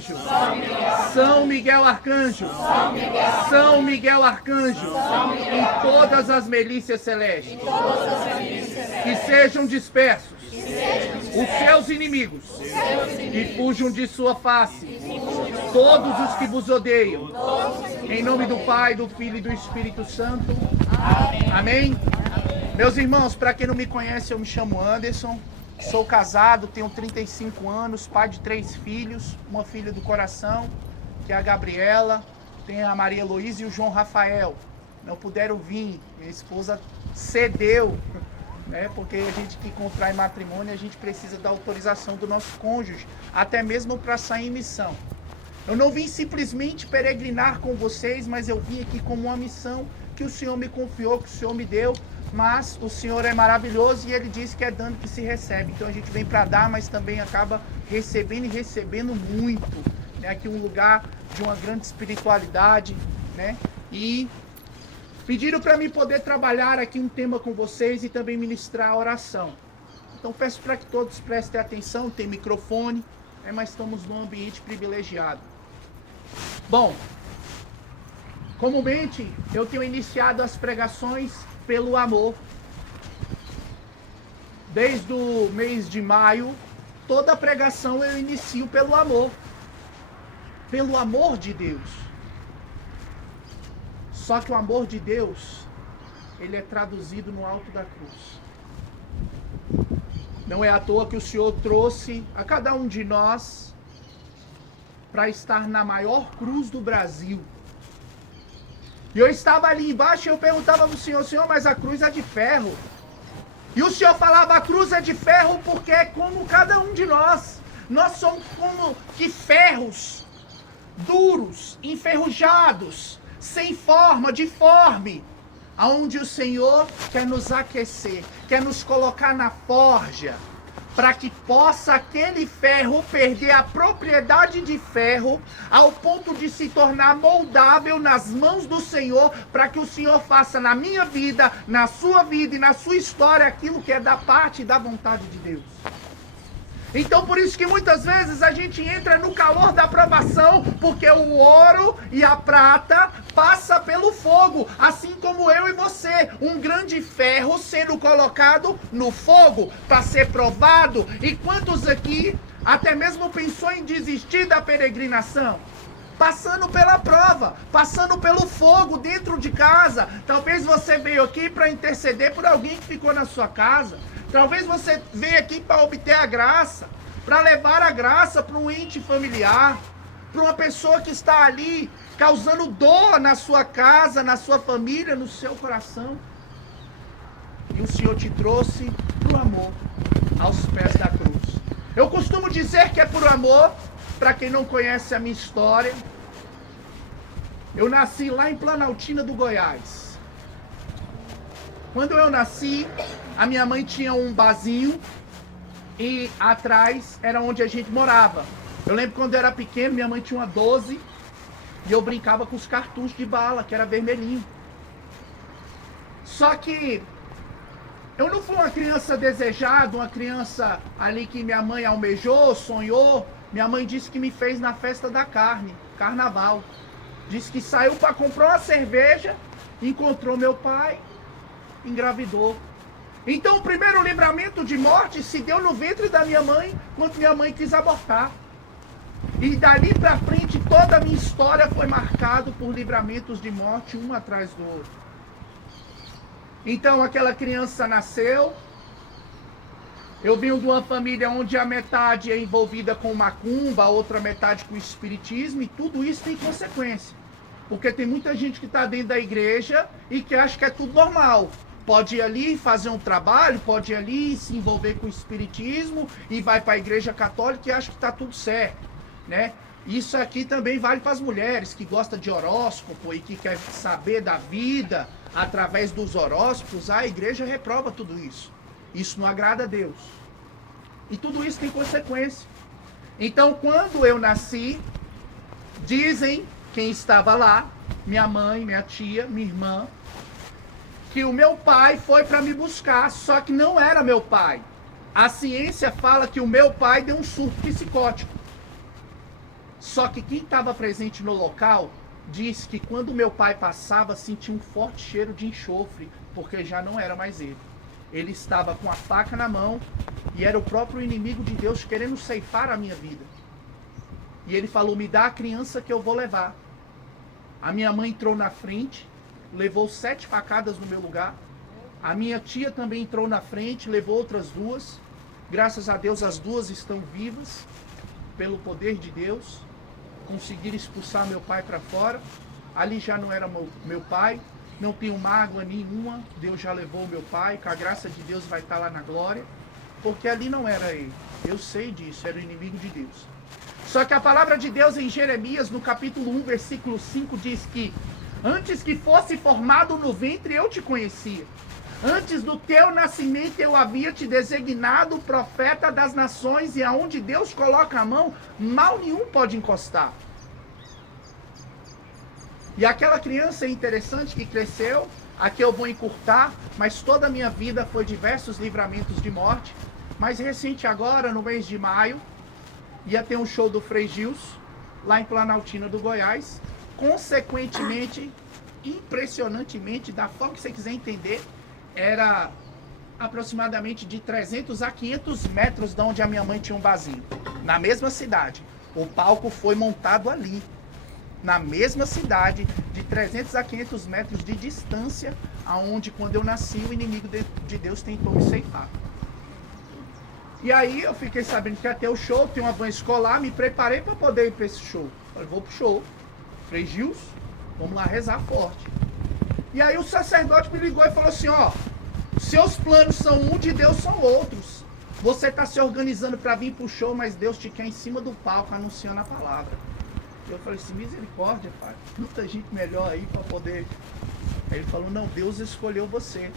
Arcanjo. São Miguel Arcanjo. São Miguel Arcanjo. Em todas as milícias celestes. Que sejam dispersos os seus inimigos. E fujam de sua face todos os que vos odeiam. Em nome do Pai, do Filho e do Espírito Santo. Amém. Meus irmãos, para quem não me conhece, eu me chamo Anderson. Sou casado, tenho 35 anos, pai de 3 filhos, uma filha do coração, que é a Gabriela, tem a Maria Heloísa e o João Rafael. Não puderam vir, minha esposa cedeu, né? Porque a gente que contrai matrimônio, a gente precisa da autorização do nosso cônjuge, até mesmo para sair em missão. Eu não vim simplesmente peregrinar com vocês, mas eu vim aqui como uma missão que o Senhor me confiou, que o Senhor me deu. Mas o Senhor é maravilhoso e Ele diz que é dando que se recebe. Então a gente vem para dar, mas também acaba recebendo e recebendo muito. Né? Aqui um lugar de uma grande espiritualidade, né? E pediram para mim poder trabalhar aqui um tema com vocês e também ministrar a oração. Então peço para que todos prestem atenção, tem microfone, né? Mas estamos num ambiente privilegiado. Bom, comumente eu tenho iniciado as pregações pelo amor. Desde o mês de maio, toda a pregação eu inicio pelo amor. Pelo amor de Deus. Só que o amor de Deus, ele é traduzido no alto da cruz. Não é à toa que o Senhor trouxe a cada um de nós para estar na maior cruz do Brasil. E eu estava ali embaixo e eu perguntava para o Senhor, Senhor, mas a cruz é de ferro. E o Senhor falava, a cruz é de ferro porque é como cada um de nós. Nós somos como que ferros, duros, enferrujados, sem forma, deforme. Aonde o Senhor quer nos aquecer, quer nos colocar na forja, para que possa aquele ferro perder a propriedade de ferro, ao ponto de se tornar moldável nas mãos do Senhor, para que o Senhor faça na minha vida, na sua vida e na sua história aquilo que é da parte e da vontade de Deus. Então por isso que muitas vezes a gente entra no calor da provação, porque o ouro e a prata passa pelo fogo, assim como eu e você, um grande ferro sendo colocado no fogo para ser provado. E quantos aqui até mesmo pensou em desistir da peregrinação? Passando pela prova, passando pelo fogo dentro de casa. Talvez você veio aqui para interceder por alguém que ficou na sua casa. Talvez você veio aqui para obter a graça, para levar a graça para um ente familiar, para uma pessoa que está ali causando dor na sua casa, na sua família, no seu coração. E o Senhor te trouxe por amor aos pés da cruz. Eu costumo dizer que é por amor, para quem não conhece a minha história. Eu nasci lá em Planaltina do Goiás. Quando eu nasci, a minha mãe tinha um barzinho e atrás era onde a gente morava. Eu lembro quando eu era pequeno, minha mãe tinha uma 12 e eu brincava com os cartuchos de bala, que era vermelhinho. Só que eu não fui uma criança desejada, uma criança ali que minha mãe almejou, sonhou. Minha mãe disse que me fez na festa da carne, carnaval. Disse que saiu para comprar uma cerveja, encontrou meu pai, engravidou. Então o primeiro livramento de morte se deu no ventre da minha mãe, quando minha mãe quis abortar. E dali para frente toda a minha história foi marcada por livramentos de morte, um atrás do outro. Então aquela criança nasceu. Eu venho de uma família onde a metade é envolvida com macumba, a outra metade com espiritismo, e tudo isso tem consequência. Porque tem muita gente que está dentro da igreja e que acha que é tudo normal. Pode ir ali fazer um trabalho, pode ir ali se envolver com o espiritismo e vai para a igreja católica e acha que está tudo certo, né? Isso aqui também vale para as mulheres que gostam de horóscopo e que quer saber da vida através dos horóscopos. A igreja reprova tudo isso. Isso não agrada a Deus. E tudo isso tem consequência. Então, quando eu nasci, dizem quem estava lá, minha mãe, minha tia, minha irmã, que o meu pai foi para me buscar, só que não era meu pai. A ciência fala que o meu pai deu um surto psicótico. Só que quem estava presente no local disse que quando meu pai passava, sentia um forte cheiro de enxofre, porque já não era mais ele. Ele estava com a faca na mão e era o próprio inimigo de Deus querendo ceifar a minha vida. E ele falou, me dá a criança que eu vou levar. A minha mãe entrou na frente, levou 7 facadas no meu lugar. A minha tia também entrou na frente, levou outras 2. Graças a Deus as 2 estão vivas, pelo poder de Deus. Conseguiram expulsar meu pai para fora. Ali já não era meu pai. Não tenho mágoa nenhuma. Deus já levou meu pai. Com a graça de Deus vai estar lá na glória. Porque ali não era ele. Eu sei disso, era o inimigo de Deus. Só que a palavra de Deus em Jeremias, no capítulo 1, versículo 5, diz que antes que fosse formado no ventre, eu te conhecia. Antes do teu nascimento, eu havia te designado profeta das nações, e aonde Deus coloca a mão, mal nenhum pode encostar. E aquela criança é interessante que cresceu, aqui eu vou encurtar, mas toda a minha vida foi diversos livramentos de morte. Mais recente agora, no mês de maio, ia ter um show do Frei Gilson, lá em Planaltina do Goiás. Consequentemente, impressionantemente, da forma que você quiser entender, era aproximadamente de 300 a 500 metros de onde a minha mãe tinha um barzinho. Na mesma cidade. O palco foi montado ali. Na mesma cidade, de 300 a 500 metros de distância, aonde quando eu nasci, o inimigo de Deus tentou me ceifar. E aí eu fiquei sabendo que ia ter o show, tem uma van escolar, me preparei para poder ir para esse show. Falei, vou pro show. Frei Gilson, vamos lá rezar forte. E aí o sacerdote me ligou e falou assim, ó, seus planos são um, de Deus são outros. Você está se organizando para vir pro show, mas Deus te quer em cima do palco anunciando a palavra. Eu falei assim, misericórdia, pai, muita gente melhor aí para poder... Aí ele falou, não, Deus escolheu você.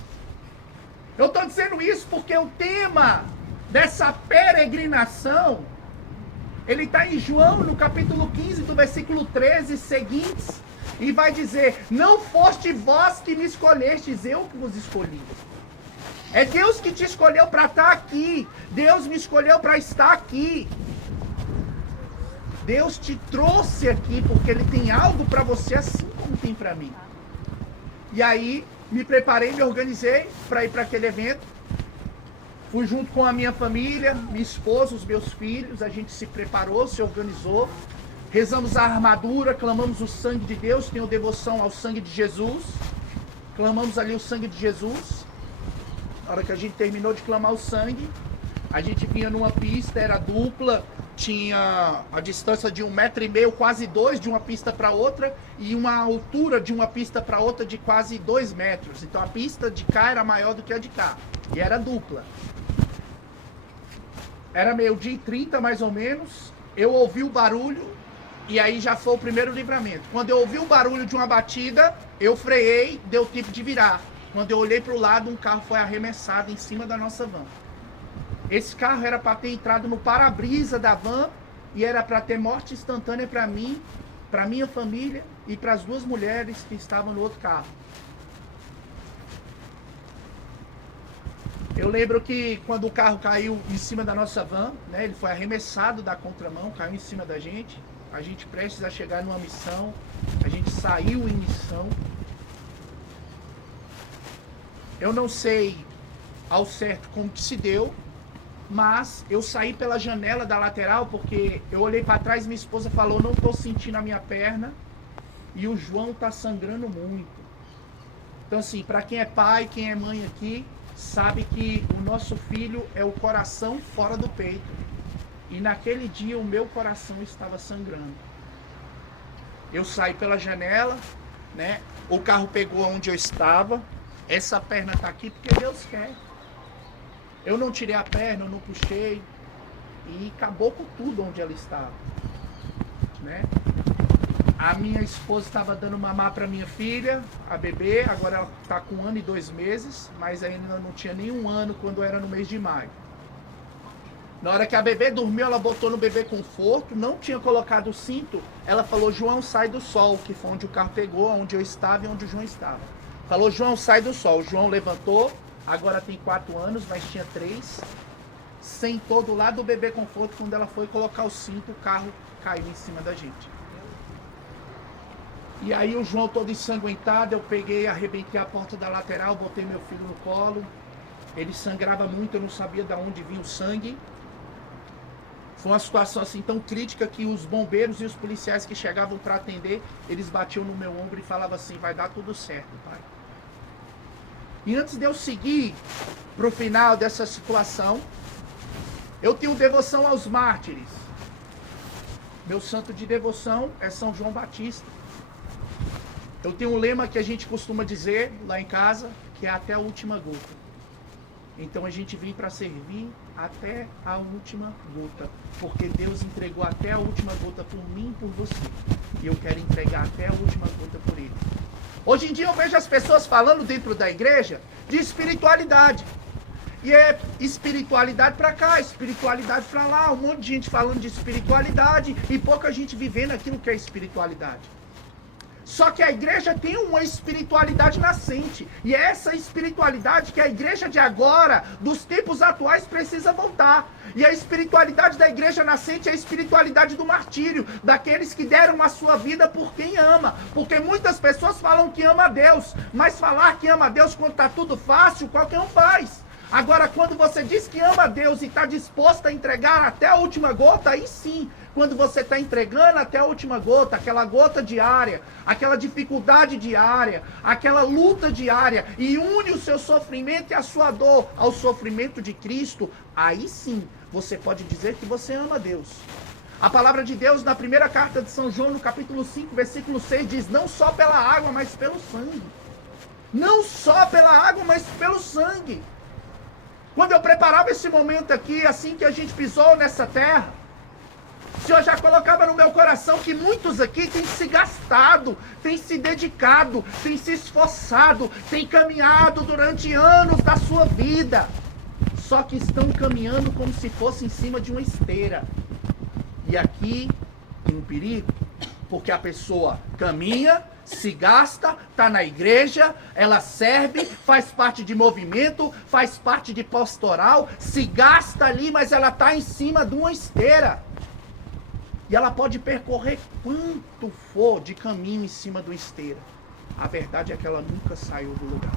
Eu estou dizendo isso porque o tema dessa peregrinação, ele está em João, no capítulo 15, do versículo 13 seguintes, e vai dizer, não foste vós que me escolhestes, eu que vos escolhi. É Deus que te escolheu para estar aqui. Deus me escolheu para estar aqui. Deus te trouxe aqui porque Ele tem algo para você assim como tem para mim. E aí, me preparei, me organizei para ir para aquele evento. Fui junto com a minha família, minha esposa, os meus filhos. A gente se preparou, se organizou. Rezamos a armadura, clamamos o sangue de Deus. Tenho devoção ao sangue de Jesus. Clamamos ali o sangue de Jesus. Na hora que a gente terminou de clamar o sangue, a gente vinha numa pista, era dupla. Tinha a distância de 1,5 m, quase 2, de uma pista para outra, e uma altura de uma pista para outra de quase 2 metros. Então a pista de cá era maior do que a de cá, e era dupla. Era 12h30 mais ou menos, eu ouvi o barulho, e aí já foi o primeiro livramento. Quando eu ouvi o barulho de uma batida, eu freiei, deu tempo de virar. Quando eu olhei para o lado, um carro foi arremessado em cima da nossa van. Esse carro era para ter entrado no para-brisa da van e era para ter morte instantânea para mim, para minha família e para as 2 mulheres que estavam no outro carro. Eu lembro que quando o carro caiu em cima da nossa van, né, ele foi arremessado da contramão, caiu em cima da gente. A gente prestes a chegar numa missão, a gente saiu em missão. Eu não sei ao certo como que se deu, mas eu saí pela janela da lateral porque eu olhei para trás e minha esposa falou, não estou sentindo a minha perna e o João está sangrando muito. Então assim, para quem é pai, quem é mãe aqui, sabe que o nosso filho é o coração fora do peito. E naquele dia o meu coração estava sangrando. Eu saí pela janela, né? O carro pegou onde eu estava. Essa perna está aqui porque Deus quer. Eu não tirei a perna, eu não puxei. E acabou com tudo onde ela estava. Né? A minha esposa estava dando mamar para minha filha, a bebê. Agora ela está com 1 ano e 2 meses. Mas ainda não tinha nem 1 ano quando era no mês de maio. Na hora que a bebê dormiu, ela botou no bebê conforto. Não tinha colocado o cinto. Ela falou, João, sai do sol. Que foi onde o carro pegou, onde eu estava e onde o João estava. Falou, João, sai do sol. O João levantou. Agora tem 4 anos, mas tinha 3. Sentou do lado do bebê conforto. Quando ela foi colocar o cinto, o carro caiu em cima da gente. E aí o João todo ensanguentado, eu peguei, arrebentei a porta da lateral, botei meu filho no colo. Ele sangrava muito, eu não sabia de onde vinha o sangue. Foi uma situação assim tão crítica que os bombeiros e os policiais que chegavam para atender, eles batiam no meu ombro e falavam assim, vai dar tudo certo, pai. E antes de eu seguir pro final dessa situação, eu tenho devoção aos mártires. Meu santo de devoção é São João Batista. Eu tenho um lema que a gente costuma dizer lá em casa, que é até a última gota. Então a gente vem para servir até a última gota, porque Deus entregou até a última gota por mim e por você. E eu quero entregar até a última gota por Ele. Hoje em dia eu vejo as pessoas falando dentro da igreja de espiritualidade. E é espiritualidade para cá, espiritualidade para lá, um monte de gente falando de espiritualidade e pouca gente vivendo aquilo que é espiritualidade. Só que a igreja tem uma espiritualidade nascente. E é essa espiritualidade que a igreja de agora, dos tempos atuais, precisa voltar. E a espiritualidade da igreja nascente é a espiritualidade do martírio, daqueles que deram a sua vida por quem ama. Porque muitas pessoas falam que ama a Deus, mas falar que ama a Deus quando está tudo fácil, qualquer um faz. Agora, quando você diz que ama a Deus e está disposto a entregar até a última gota, aí sim, quando você está entregando até a última gota, aquela gota diária, aquela dificuldade diária, aquela luta diária, e une o seu sofrimento e a sua dor ao sofrimento de Cristo, aí sim, você pode dizer que você ama a Deus. A palavra de Deus, na primeira carta de São João, no capítulo 5, versículo 6, diz, não só pela água, mas pelo sangue. Não só pela água, mas pelo sangue. Quando eu preparava esse momento aqui, assim que a gente pisou nessa terra, o Senhor já colocava no meu coração que muitos aqui têm se gastado, têm se dedicado, têm se esforçado, têm caminhado durante anos da sua vida. Só que estão caminhando como se fosse em cima de uma esteira. E aqui tem um perigo, porque a pessoa caminha, se gasta, está na igreja, ela serve, faz parte de movimento, faz parte de pastoral, se gasta ali, mas ela está em cima de uma esteira. E ela pode percorrer quanto for de caminho em cima de uma esteira. A verdade é que ela nunca saiu do lugar.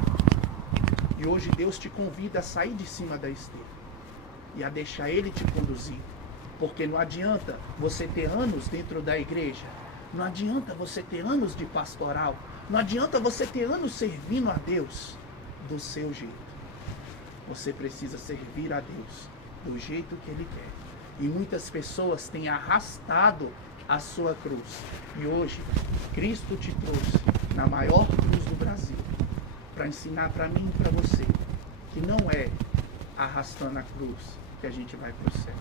E hoje Deus te convida a sair de cima da esteira e a deixar Ele te conduzir. Porque não adianta você ter anos dentro da igreja, não adianta você ter anos de pastoral, não adianta você ter anos servindo a Deus do seu jeito. Você precisa servir a Deus do jeito que Ele quer. E muitas pessoas têm arrastado a sua cruz. E hoje, Cristo te trouxe na maior cruz do Brasil para ensinar para mim e para você que não é arrastando a cruz que a gente vai para o céu,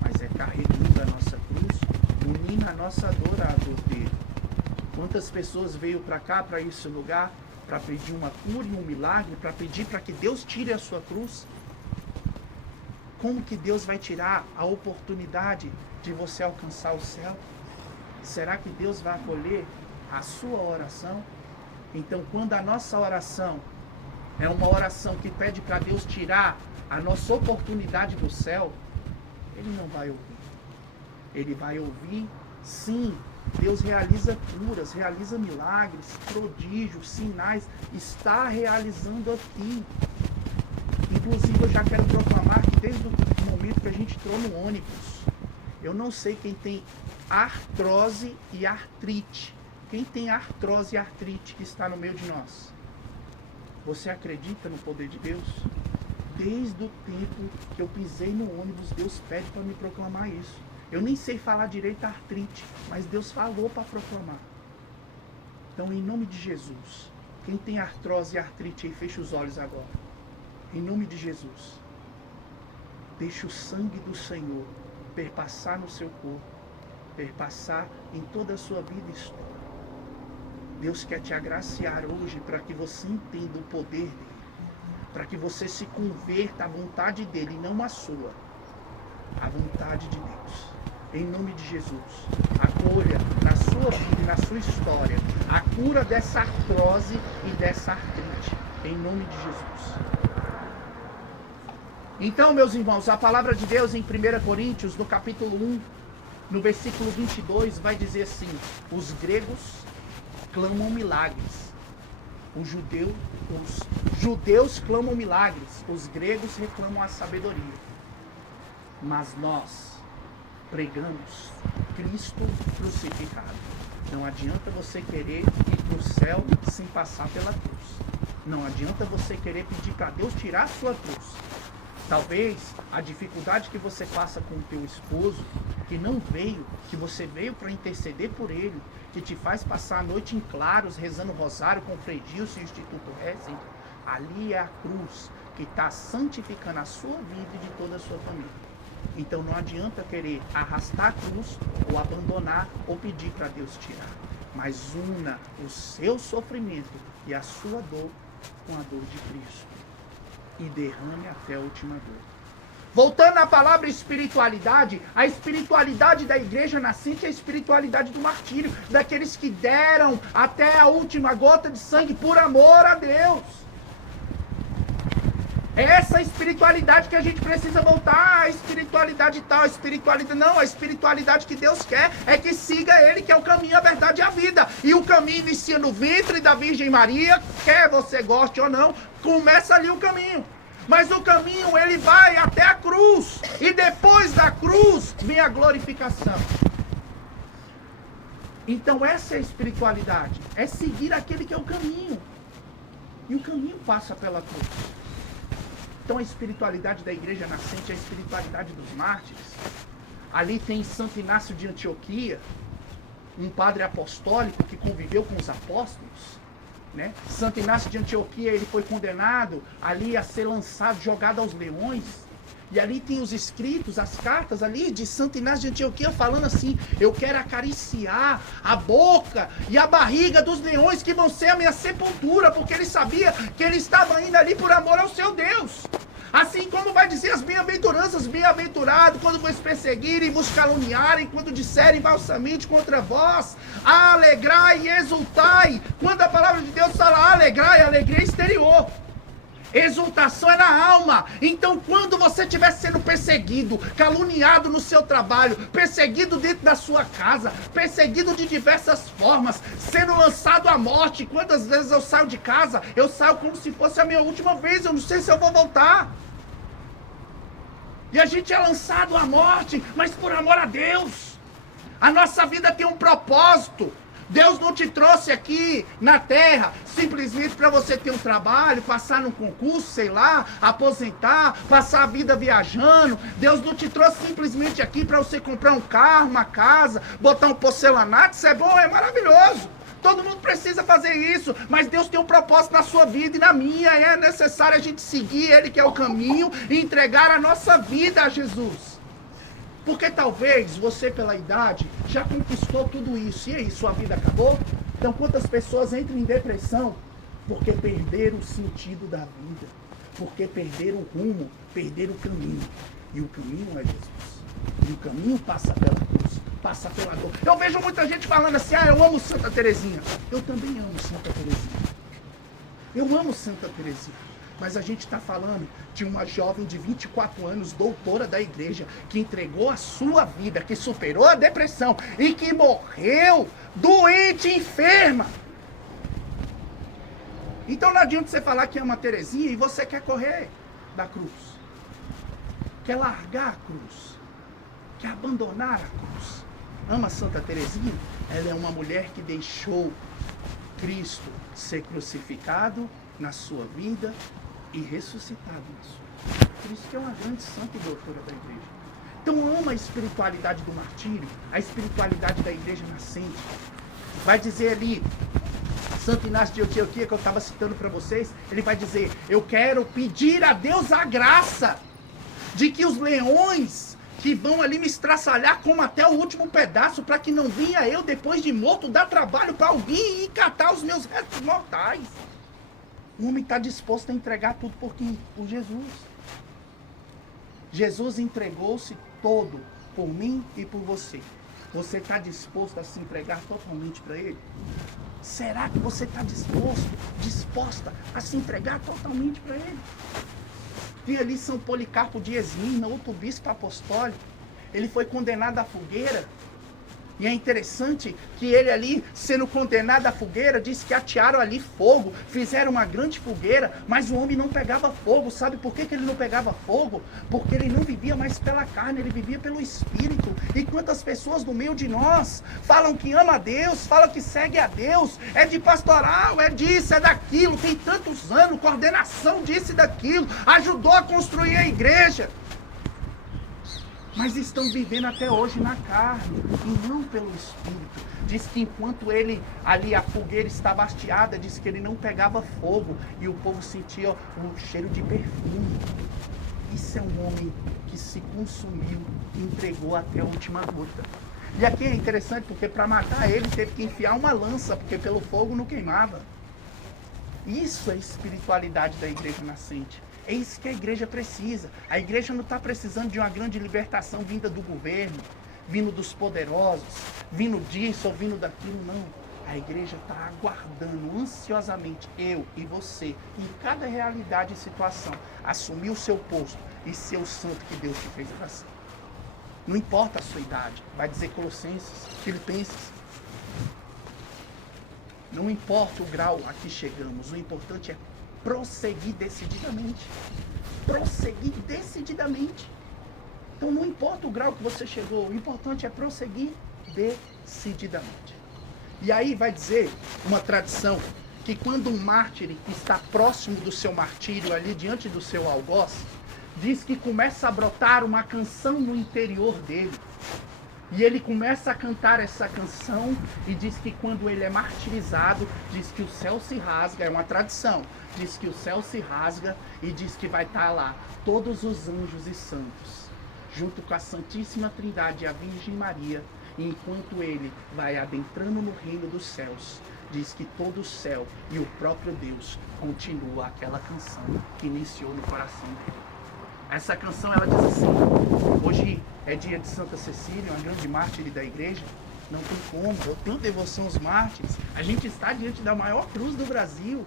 mas é carregando a nossa cruz, unindo a nossa dor à dor dele. Quantas pessoas veio para cá, para esse lugar, para pedir uma cura e um milagre, para pedir para que Deus tire a sua cruz? Como que Deus vai tirar a oportunidade de você alcançar o céu? Será que Deus vai acolher a sua oração? Então, quando a nossa oração é uma oração que pede para Deus tirar a nossa oportunidade do céu, Ele não vai ouvir. Ele vai ouvir, sim, Deus realiza curas, realiza milagres, prodígios, sinais, está realizando aqui. Inclusive, eu já quero proclamar que desde o momento que a gente entrou no ônibus, eu não sei quem tem artrose e artrite. Quem tem artrose e artrite que está no meio de nós? Você acredita no poder de Deus? Desde o tempo que eu pisei no ônibus, Deus pede para me proclamar isso. Eu nem sei falar direito a artrite, mas Deus falou para proclamar. Então, em nome de Jesus, quem tem artrose e artrite aí, fecha os olhos agora. Em nome de Jesus, deixe o sangue do Senhor perpassar no seu corpo, perpassar em toda a sua vida e história. Deus quer te agraciar hoje para que você entenda o poder dele, para que você se converta à vontade dele, não à sua, à vontade de Deus. Em nome de Jesus, acolha na sua vida e na sua história a cura dessa artrose e dessa artrite. Em nome de Jesus. Então, meus irmãos, a palavra de Deus em 1 Coríntios, no capítulo 1, No versículo 22 vai dizer assim: os gregos clamam milagres. Os judeus clamam milagres. Os gregos reclamam a sabedoria. Mas nós pregamos Cristo crucificado. Não adianta você querer ir para o céu sem passar pela cruz. Não adianta você querer pedir para Deus tirar a sua cruz. Talvez a dificuldade que você passa com o teu esposo, que não veio, que você veio para interceder por ele, que te faz passar a noite em claros, rezando o rosário com o Frei Dilson e o Instituto Hessing, ali é a cruz que está santificando a sua vida e de toda a sua família. Então não adianta querer arrastar a cruz, ou abandonar, ou pedir para Deus tirar. Mas una o seu sofrimento e a sua dor com a dor de Cristo. E derrame até a última dor. Voltando à palavra espiritualidade, a espiritualidade da igreja nascente é a espiritualidade do martírio, daqueles que deram até a última gota de sangue por amor a Deus. É essa espiritualidade que a gente precisa voltar, a espiritualidade tal, a espiritualidade não, a espiritualidade que Deus quer é que siga Ele, que é o caminho, a verdade e a vida. E o caminho inicia no ventre da Virgem Maria, quer você goste ou não, começa ali o caminho. Mas o caminho, ele vai até a cruz. E depois da cruz, vem a glorificação. Então essa é a espiritualidade. É seguir aquele que é o caminho. E o caminho passa pela cruz. Então a espiritualidade da igreja nascente é a espiritualidade dos mártires. Ali tem Santo Inácio de Antioquia, um padre apostólico que conviveu com os apóstolos. Né? Santo Inácio de Antioquia, ele foi condenado ali a ser lançado, jogado aos leões. E ali tem os escritos, as cartas ali de Santo Inácio de Antioquia falando assim: eu quero acariciar a boca e a barriga dos leões que vão ser a minha sepultura, porque ele sabia que ele estava indo ali por amor ao seu Deus. Assim como vai dizer as bem-aventuranças, bem-aventurado quando vos perseguirem, vos caluniarem, quando disserem falsamente contra vós, alegrai e exultai. Quando a palavra de Deus fala alegrai, alegria exterior. Exultação é na alma. Então quando você estiver sendo perseguido, caluniado no seu trabalho, perseguido dentro da sua casa, perseguido de diversas formas, sendo lançado à morte, quantas vezes eu saio de casa, eu saio como se fosse a minha última vez, eu não sei se eu vou voltar. E a gente é lançado à morte, mas por amor a Deus. A nossa vida tem um propósito. Deus não te trouxe aqui na terra simplesmente para você ter um trabalho, passar num concurso, sei lá, aposentar, passar a vida viajando. Deus não te trouxe simplesmente aqui para você comprar um carro, uma casa, botar um porcelanato. Isso é bom, é maravilhoso. Todo mundo precisa fazer isso, mas Deus tem um propósito na sua vida e na minha. É necessário a gente seguir Ele, que é o caminho, e entregar a nossa vida a Jesus. Porque talvez você, pela idade, já conquistou tudo isso. E aí, sua vida acabou? Então, quantas pessoas entram em depressão? Porque perderam o sentido da vida. Porque perderam o rumo, perderam o caminho. E o caminho é Jesus. E o caminho passa pela cruz, passa pela dor. Eu vejo muita gente falando assim: ah, eu amo Santa Terezinha. Eu também amo Santa Terezinha. Eu amo Santa Terezinha. Mas a gente está falando de uma jovem de 24 anos, doutora da igreja, que entregou a sua vida, que superou a depressão e que morreu doente, enferma. Então não adianta você falar que ama Terezinha e você quer correr da cruz. Quer largar a cruz. Quer abandonar a cruz. Ama Santa Terezinha? Ela é uma mulher que deixou Cristo ser crucificado na sua vida e ressuscitado na sua. Por isso que é uma grande santa e doutora da igreja. Então ama a espiritualidade do martírio, a espiritualidade da igreja nascente. Vai dizer ali, Santo Inácio de Antioquia, que eu estava citando para vocês, ele vai dizer: eu quero pedir a Deus a graça de que os leões que vão ali me estraçalhar como até o último pedaço, para que não vinha eu, depois de morto, dar trabalho para alguém e catar os meus restos mortais. O homem está disposto a entregar tudo por Jesus. Jesus entregou-se todo por mim e por você. Você está disposto a se entregar totalmente para Ele? Será que você está disposta a se entregar totalmente para Ele? Tem ali São Policarpo de Esmirna, outro bispo apostólico. Ele foi condenado à fogueira E é interessante que ele ali, sendo condenado à fogueira, diz que atearam ali fogo, fizeram uma grande fogueira, mas o homem não pegava fogo. Sabe por que ele não pegava fogo? Porque ele não vivia mais pela carne, ele vivia pelo Espírito. E quantas pessoas no meio de nós falam que ama a Deus, falam que segue a Deus, é de pastoral, é disso, é daquilo, tem tantos anos, coordenação disso e daquilo, ajudou a construir a igreja, mas estão vivendo até hoje na carne e não pelo Espírito. Diz que enquanto ele ali, a fogueira estava hasteada, diz que ele não pegava fogo e o povo sentia o cheiro de perfume. Isso é um homem que se consumiu, entregou até a última gota. E aqui é interessante porque para matar ele teve que enfiar uma lança, porque pelo fogo não queimava. Isso é a espiritualidade da igreja nascente. É isso que a igreja precisa. A igreja não está precisando de uma grande libertação vinda do governo, vindo dos poderosos, vindo disso ou vindo daquilo, não. A igreja está aguardando ansiosamente, eu e você, em cada realidade e situação, assumir o seu posto e ser o santo que Deus te fez para ser. Não importa a sua idade, vai dizer Colossenses, Filipenses. Não importa o grau a que chegamos, o importante é prosseguir decididamente. Prosseguir decididamente. Então não importa o grau que você chegou, o importante é prosseguir decididamente. E aí vai dizer uma tradição que quando um mártir está próximo do seu martírio, ali diante do seu algoz, diz que começa a brotar uma canção no interior dele. E ele começa a cantar essa canção e diz que quando ele é martirizado, diz que o céu se rasga, é uma tradição, diz que o céu se rasga e diz que vai estar lá todos os anjos e santos, junto com a Santíssima Trindade e a Virgem Maria, e enquanto ele vai adentrando no reino dos céus, diz que todo o céu e o próprio Deus continua aquela canção que iniciou no coração dele. Essa canção, ela diz assim: hoje é dia de Santa Cecília, uma grande mártir da igreja. Não tem como, eu tenho devoção aos mártires. A gente está diante da maior cruz do Brasil.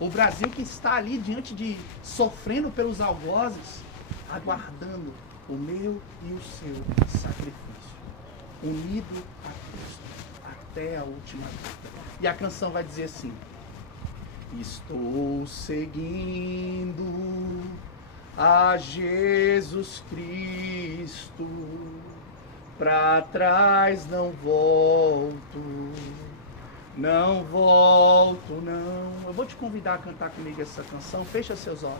O Brasil que está ali diante de, sofrendo pelos algozes, aguardando o meu e o seu sacrifício, unido a Cristo, até a última vida. E a canção vai dizer assim: estou seguindo a Jesus Cristo, pra trás não volto, não volto, não. Eu vou te convidar a cantar comigo essa canção, fecha seus olhos.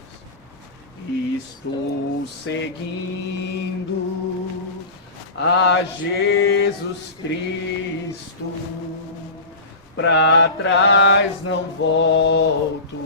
Estou seguindo a Jesus Cristo, pra trás não volto,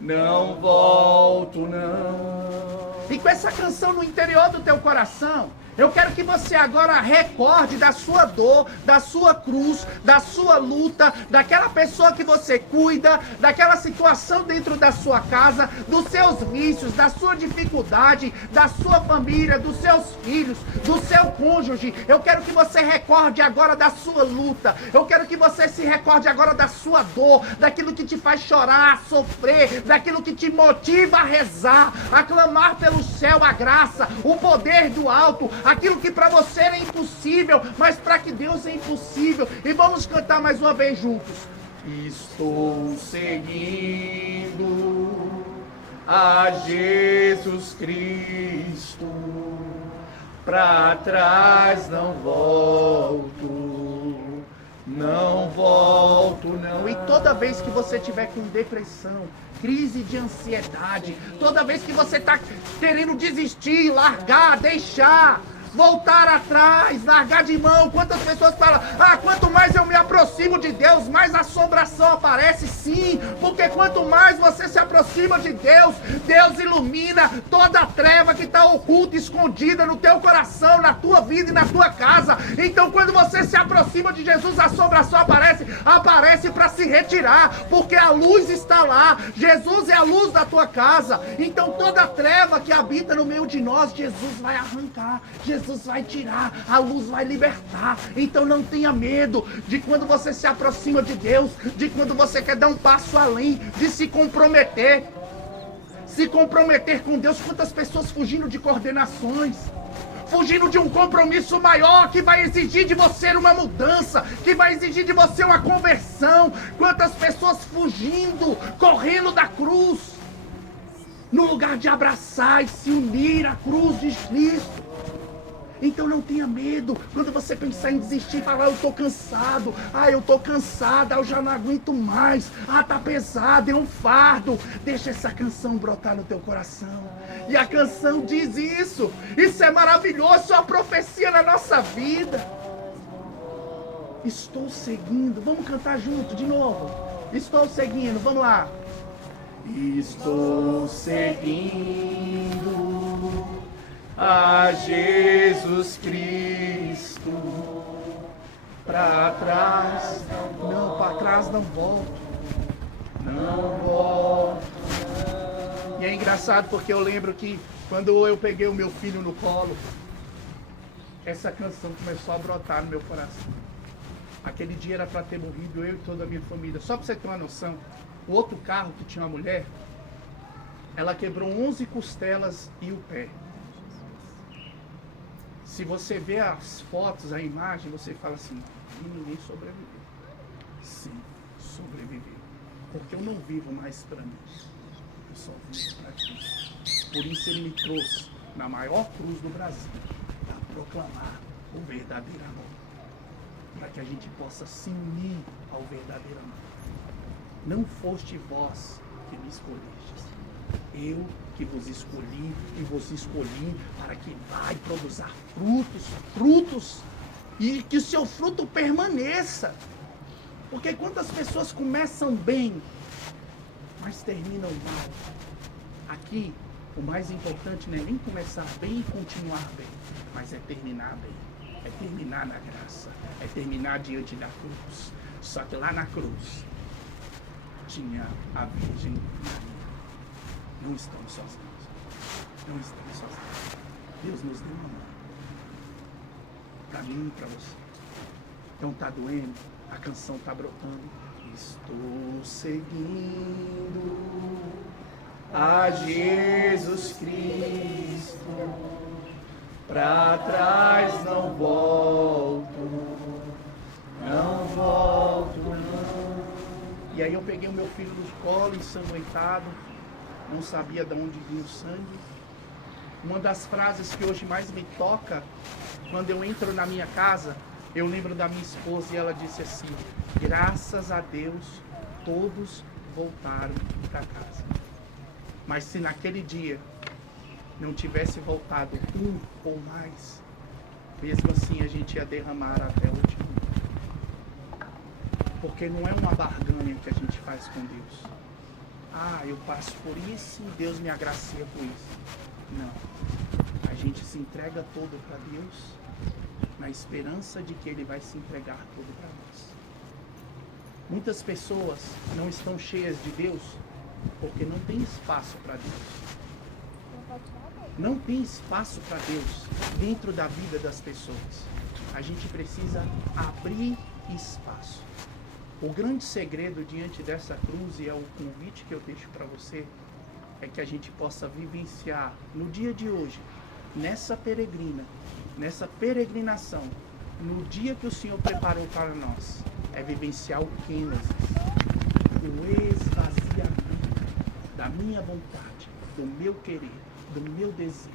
não volto, não. E com essa canção no interior do teu coração, eu quero que você agora recorde da sua dor, da sua cruz, da sua luta, daquela pessoa que você cuida, daquela situação dentro da sua casa, dos seus vícios, da sua dificuldade, da sua família, dos seus filhos, do seu cônjuge. Eu quero que você recorde agora da sua luta. Eu quero que você se recorde agora da sua dor, daquilo que te faz chorar, sofrer, daquilo que te motiva a rezar, a clamar pelo céu, a graça, o poder do alto, aquilo que para você é impossível, mas para que Deus é impossível. E vamos cantar mais uma vez juntos. Estou seguindo a Jesus Cristo, para trás não volto, não volto, não. E toda vez que você tiver com depressão, crise de ansiedade, toda vez que você está querendo desistir, largar, deixar, voltar atrás, largar de mão. Quantas pessoas falam: ah, quanto mais eu me aproximo de Deus, mais assombração aparece. Sim, porque quanto mais você se aproxima de Deus, Deus ilumina toda a treva que está oculta, escondida no teu coração, na tua vida e na tua casa. Então quando você se aproxima de Jesus, a assombração aparece para se retirar, porque a luz está lá. Jesus é a luz da tua casa. Então toda a treva que habita no meio de nós, Jesus vai arrancar, Jesus vai tirar, a luz vai libertar. Então não tenha medo de quando você se aproxima de Deus, de quando você quer dar um passo além, de se comprometer. Se comprometer com Deus. Quantas pessoas fugindo de coordenações, fugindo de um compromisso maior que vai exigir de você uma mudança, que vai exigir de você uma conversão. Quantas pessoas fugindo, correndo da cruz, no lugar de abraçar e se unir à cruz de Cristo. Então não tenha medo quando você pensar em desistir, falar: eu tô cansado, eu tô cansada, eu já não aguento mais, tá pesado, é um fardo. Deixa essa canção brotar no teu coração. E a canção diz isso é maravilhoso, é uma profecia na nossa vida. Estou seguindo, vamos cantar junto de novo. Estou seguindo, vamos lá. Estou seguindo a Jesus Cristo, para trás não volto, não volto. E é engraçado porque eu lembro que quando eu peguei o meu filho no colo, essa canção começou a brotar no meu coração. Aquele dia era para ter morrido eu e toda a minha família. Só para você ter uma noção, o outro carro que tinha uma mulher, ela quebrou 11 costelas e o pé. Se você vê as fotos, a imagem, você fala assim: ninguém sobreviveu. Sim, sobreviveu. Porque eu não vivo mais para mim. Eu só vivo para Cristo. Por isso ele me trouxe na maior cruz do Brasil para proclamar o verdadeiro amor. Para que a gente possa se unir ao verdadeiro amor. Não foste vós que me escolhestes. Eu que vos escolhi e vos escolhi para que vai produzir frutos, e que o seu fruto permaneça. Porque quantas pessoas começam bem, mas terminam mal. Aqui, o mais importante não é nem começar bem e continuar bem, mas é terminar bem, é terminar na graça, é terminar diante da cruz. Só que lá na cruz tinha a Virgem Maria. Não estamos sozinhos. Não estamos sozinhos. Deus nos deu uma mão. Para mim e para você. Então tá doendo, a canção tá brotando. Estou seguindo a Jesus Cristo, para trás não volto, não volto, não. E aí eu peguei o meu filho no colo, ensanguentado, não sabia de onde vinha o sangue. Uma das frases que hoje mais me toca, quando eu entro na minha casa, eu lembro da minha esposa e ela disse assim: graças a Deus, todos voltaram para casa. Mas se naquele dia não tivesse voltado um ou mais, mesmo assim a gente ia derramar até o último. Porque não é uma barganha que a gente faz com Deus. Eu passo por isso e Deus me agracia por isso. Não. A gente se entrega todo para Deus na esperança de que Ele vai se entregar todo para nós. Muitas pessoas não estão cheias de Deus porque não tem espaço para Deus. Não tem espaço para Deus dentro da vida das pessoas. A gente precisa abrir espaço. O grande segredo diante dessa cruz, e é o convite que eu deixo para você, é que a gente possa vivenciar no dia de hoje, nessa peregrinação, no dia que o Senhor preparou para nós, é vivenciar o kênesis, o esvaziamento da minha vontade, do meu querer, do meu desejo,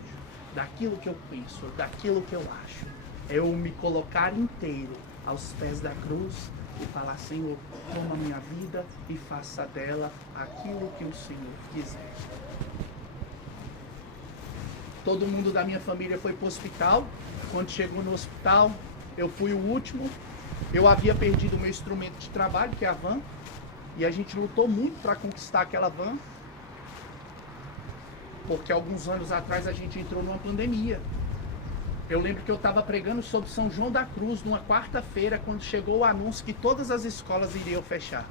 daquilo que eu penso, daquilo que eu acho. É eu me colocar inteiro aos pés da cruz e falar: Senhor, toma minha vida e faça dela aquilo que o Senhor quiser. Todo mundo da minha família foi para o hospital. Quando chegou no hospital, eu fui o último. Eu havia perdido o meu instrumento de trabalho, que é a van, e a gente lutou muito para conquistar aquela van, porque alguns anos atrás a gente entrou numa pandemia. Eu lembro que eu estava pregando sobre São João da Cruz numa quarta-feira, quando chegou o anúncio que todas as escolas iriam fechar.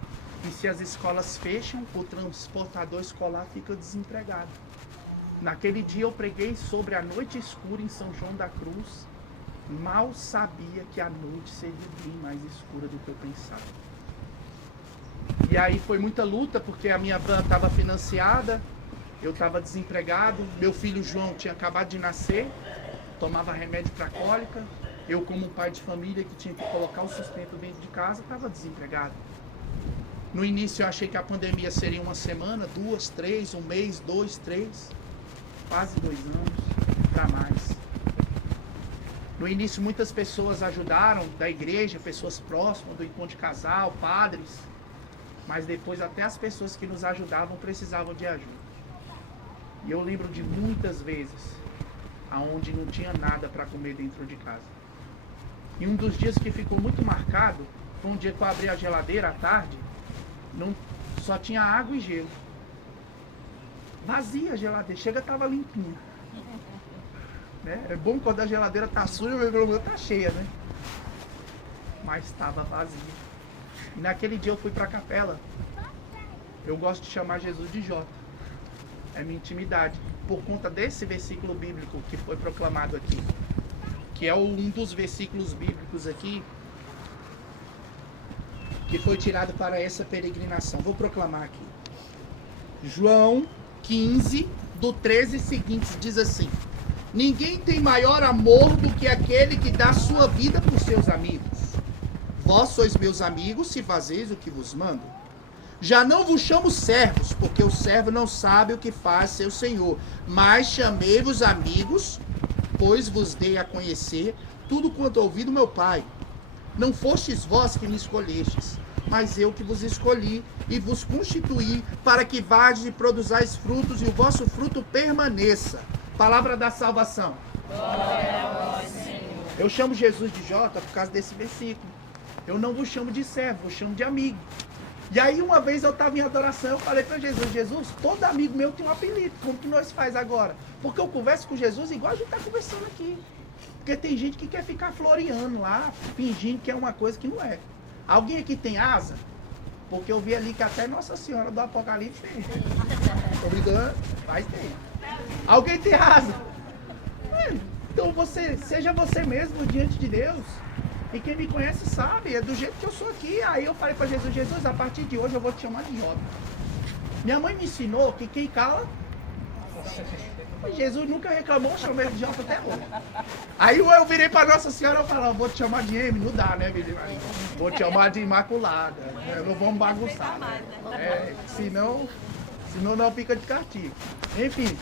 E se as escolas fecham, o transportador escolar fica desempregado. Naquele dia eu preguei sobre a noite escura em São João da Cruz. Mal sabia que a noite seria bem mais escura do que eu pensava. E aí foi muita luta, porque a minha van estava financiada, eu estava desempregado, meu filho João tinha acabado de nascer. tomava remédio para cólica. Eu, como pai de família que tinha que colocar o sustento dentro de casa, estava desempregado. No início eu achei que a pandemia seria uma semana, 2, 3, um mês, 2, 3, quase 2 anos, para mais. No início muitas pessoas ajudaram da igreja, pessoas próximas do encontro de casal, padres, mas depois até as pessoas que nos ajudavam precisavam de ajuda. E eu lembro de muitas vezes aonde não tinha nada para comer dentro de casa. E um dos dias que ficou muito marcado foi um dia que eu abri a geladeira à tarde, só tinha água e gelo. Vazia a geladeira, chega estava limpinha. Né? É bom quando a geladeira tá suja, mas pelo menos tá cheia, né? Mas estava vazia. E naquele dia eu fui para a capela. Eu gosto de chamar Jesus de Jota. É minha intimidade. Por conta desse versículo bíblico que foi proclamado aqui. Que é um dos versículos bíblicos aqui que foi tirado para essa peregrinação. Vou proclamar aqui. João 15, do 13 seguintes, diz assim: ninguém tem maior amor do que aquele que dá sua vida por seus amigos. Vós sois meus amigos se fazeis o que vos mando. Já não vos chamo servos, porque o servo não sabe o que faz seu senhor, mas chamei-vos amigos, pois vos dei a conhecer tudo quanto ouvi do meu Pai. Não fostes vós que me escolhestes, mas eu que vos escolhi e vos constituí para que vades e produzais frutos e o vosso fruto permaneça. Palavra da salvação. Glória a vós, Senhor. Eu chamo Jesus de Jota por causa desse versículo. Eu não vos chamo de servo, eu chamo de amigo. E aí uma vez eu estava em adoração, eu falei para Jesus: Jesus, todo amigo meu tem um apelido, como que nós faz agora? Porque eu converso com Jesus igual a gente está conversando aqui. Porque tem gente que quer ficar floreando lá, fingindo que é uma coisa que não é. Alguém aqui tem asa? Porque eu vi ali que até Nossa Senhora do Apocalipse tem. Tô brincando, mas tem. Alguém tem asa? Então seja você mesmo diante de Deus. E quem me conhece sabe, é do jeito que eu sou aqui. Aí eu falei para Jesus: Jesus, a partir de hoje eu vou te chamar de Jota. Minha mãe me ensinou que quem cala... Jesus nunca reclamou, eu chamei de Jota até hoje. Aí eu virei para Nossa Senhora e falei: vou te chamar de M, não dá, né, Virgem Maria? Vou te chamar de Imaculada. Não vamos bagunçar. Senão não fica de castigo. Enfim,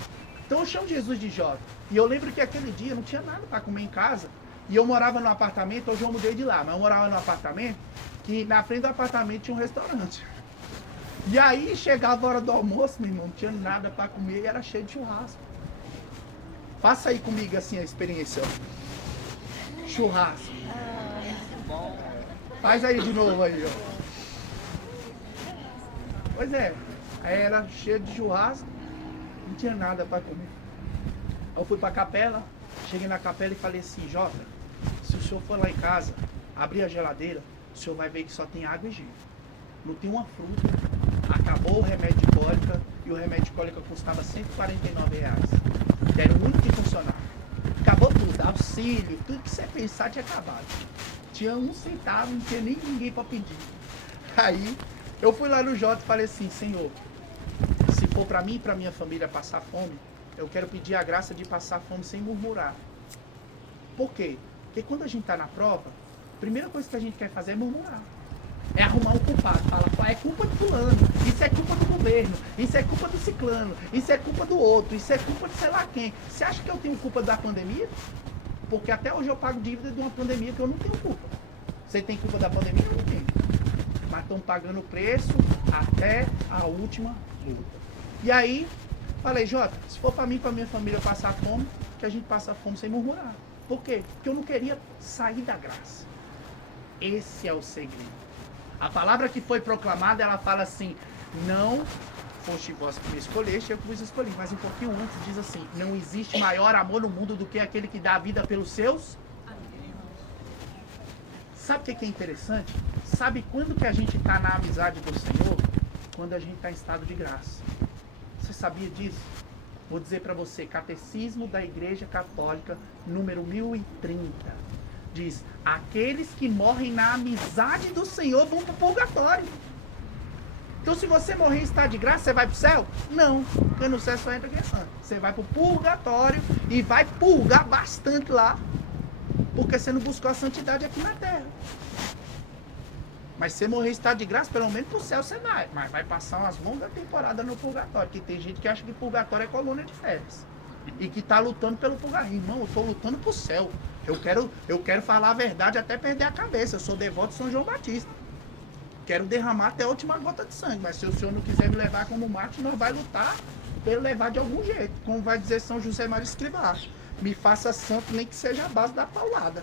então eu chamo Jesus de Jota. E eu lembro que aquele dia não tinha nada para comer em casa. E eu morava num apartamento, hoje eu mudei de lá, mas eu morava num apartamento que na frente do apartamento tinha um restaurante. E aí chegava a hora do almoço, meu irmão, não tinha nada para comer e era cheio de churrasco. Passa aí comigo assim a experiência. Churrasco. Faz aí de novo aí, ó. Pois é, aí era cheio de churrasco, não tinha nada para comer. Eu fui para a capela, cheguei na capela e falei assim: Jota, se o senhor for lá em casa, abrir a geladeira, o senhor vai ver que só tem água e gelo. Não tem uma fruta. Acabou o remédio de cólica e o remédio de cólica custava R$149. Deram muito que funcionar. Acabou tudo, auxílio, tudo que você pensar tinha acabado. Tinha 1 centavo, não tinha nem ninguém para pedir. Aí eu fui lá no Jota e falei assim: Senhor, se for para mim e para minha família passar fome, eu quero pedir a graça de passar fome sem murmurar. Por quê? Porque quando a gente está na prova, a primeira coisa que a gente quer fazer é murmurar. É arrumar um culpado. Fala: é culpa do fulano, isso é culpa do governo, isso é culpa do ciclano, isso é culpa do outro, isso é culpa de sei lá quem. Você acha que eu tenho culpa da pandemia? Porque até hoje eu pago dívida de uma pandemia que eu não tenho culpa. Você tem culpa da pandemia? Eu não tenho. Mas estão pagando o preço até a última luta. E aí, falei: Jota, se for para mim e para minha família passar fome, que a gente passa fome sem murmurar. Por quê? Porque eu não queria sair da graça. Esse é o segredo. A palavra que foi proclamada, ela fala assim: não foste vós que me escolheste, eu que vos escolhi. Mas um pouquinho antes diz assim: não existe maior amor no mundo do que aquele que dá a vida pelos seus. Sabe o que é interessante? Sabe quando que a gente está na amizade do Senhor? Quando a gente está em estado de graça. Você sabia disso? Vou dizer para você: Catecismo da Igreja Católica, número 1030. Diz: aqueles que morrem na amizade do Senhor vão para o purgatório. Então se você morrer em estado de graça, você vai pro céu? Não, porque no céu só entra quem é santo. Você vai pro purgatório e vai purgar bastante lá, porque você não buscou a santidade aqui na terra. Mas se você morrer em estado de graça, pelo menos pro céu você vai. Mas vai passar umas longas temporadas no purgatório, que tem gente que acha que purgatório é colônia de férias. E que tá lutando pelo purgatório. Irmão, eu tô lutando pro céu. Eu quero falar a verdade até perder a cabeça. Eu sou devoto de São João Batista. Quero derramar até a última gota de sangue. Mas se o senhor não quiser me levar como mártir, nós vai lutar pelo levar de algum jeito. Como vai dizer São José Maria Escrivá. Me faça santo, nem que seja a base da paulada.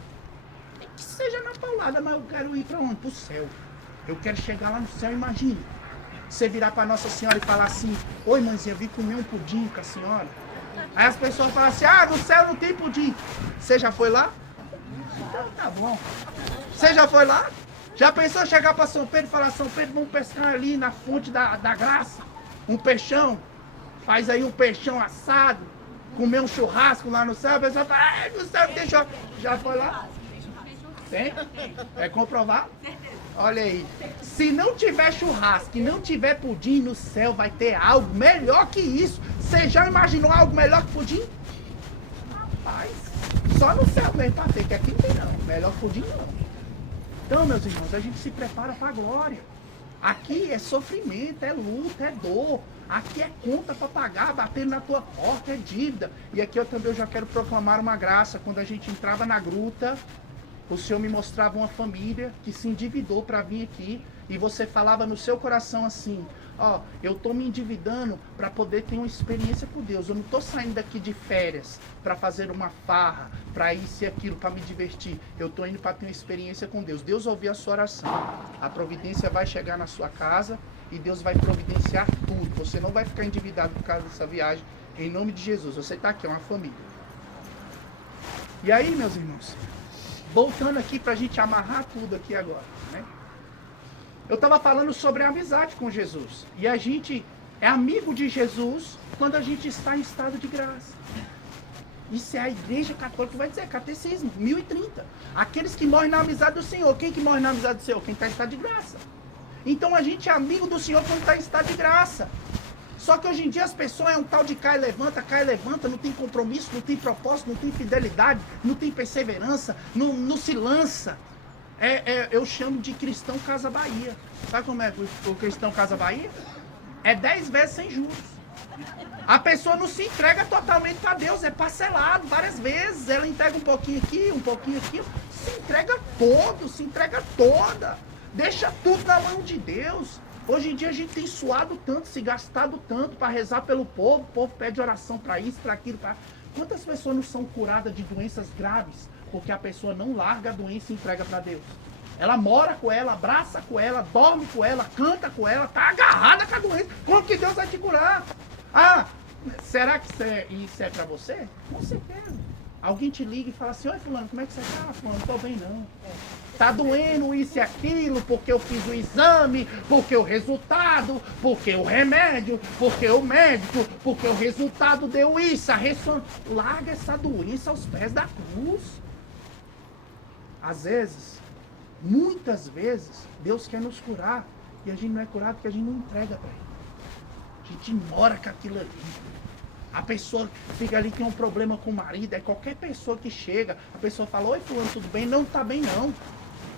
Nem que seja na paulada, mas eu quero ir para onde? Pro céu. Eu quero chegar lá no céu, imagine. Você virar para Nossa Senhora e falar assim: oi, mãezinha, vim comer um pudim com a senhora. Aí as pessoas falam assim: ah, no céu não tem pudim. Você já foi lá? Então tá bom. Você já foi lá? Já pensou chegar para São Pedro e falar: São Pedro, vamos pescar ali na fonte da graça? Um peixão. Faz aí um peixão assado. Comer um churrasco lá no céu. A pessoa fala: ah, no céu não tem churrasco. Já foi lá? Tem? É comprovado? Olha aí. Se não tiver churrasco e não tiver pudim, no céu vai ter algo melhor que isso. Você já imaginou algo melhor que pudim? Rapaz, só no céu mesmo pra ter, que aqui não tem não. Melhor que pudim não. Então, meus irmãos, a gente se prepara pra glória. Aqui é sofrimento, é luta, é dor. Aqui é conta para pagar, batendo na tua porta, é dívida. E aqui eu também já quero proclamar uma graça. Quando a gente entrava na gruta, o Senhor me mostrava uma família que se endividou para vir aqui. E você falava no seu coração assim: ó, eu estou me endividando para poder ter uma experiência com Deus. Eu não estou saindo daqui de férias para fazer uma farra, para isso e aquilo, para me divertir. Eu estou indo para ter uma experiência com Deus. Deus ouviu a sua oração. A providência vai chegar na sua casa e Deus vai providenciar tudo. Você não vai ficar endividado por causa dessa viagem. Em nome de Jesus. Você está aqui, é uma família. E aí, meus irmãos, voltando aqui para a gente amarrar tudo aqui agora, né? Eu estava falando sobre a amizade com Jesus. E a gente é amigo de Jesus quando a gente está em estado de graça. Isso é a Igreja Católica que vai dizer, Catecismo, 1030. Aqueles que morrem na amizade do Senhor. Quem que morre na amizade do Senhor? Quem está em estado de graça. Então a gente é amigo do Senhor quando está em estado de graça. Só que hoje em dia as pessoas é um tal de cai e levanta, não tem compromisso, não tem propósito, não tem fidelidade, não tem perseverança, não se lança. Eu chamo de cristão Casa Bahia. Sabe como é o cristão Casa Bahia? É 10 vezes sem juros. A pessoa não se entrega totalmente para Deus, é parcelado várias vezes. Ela entrega um pouquinho aqui, se entrega todo, se entrega toda. Deixa tudo na mão de Deus. Hoje em dia a gente tem suado tanto, se gastado tanto para rezar pelo povo. O povo pede oração para isso, para aquilo, para... Quantas pessoas não são curadas de doenças graves? Porque a pessoa não larga a doença e entrega para Deus. Ela mora com ela, abraça com ela, dorme com ela, canta com ela, tá agarrada com a doença. Como que Deus vai te curar? Ah, será que isso é para você? Com certeza. Alguém te liga e fala assim: oi fulano, como é que você tá? Fulano, não tô bem não. Tá doendo isso e aquilo, porque eu fiz o exame, porque o resultado, porque o remédio, porque o médico, porque o resultado deu isso, a ressonância. Larga essa doença aos pés da cruz. Às vezes, muitas vezes, Deus quer nos curar e a gente não é curado porque a gente não entrega para Ele. A gente mora com aquilo ali. A pessoa fica ali, tem um problema com o marido, é qualquer pessoa que chega, a pessoa fala: oi fulano, tudo bem? Não tá bem não.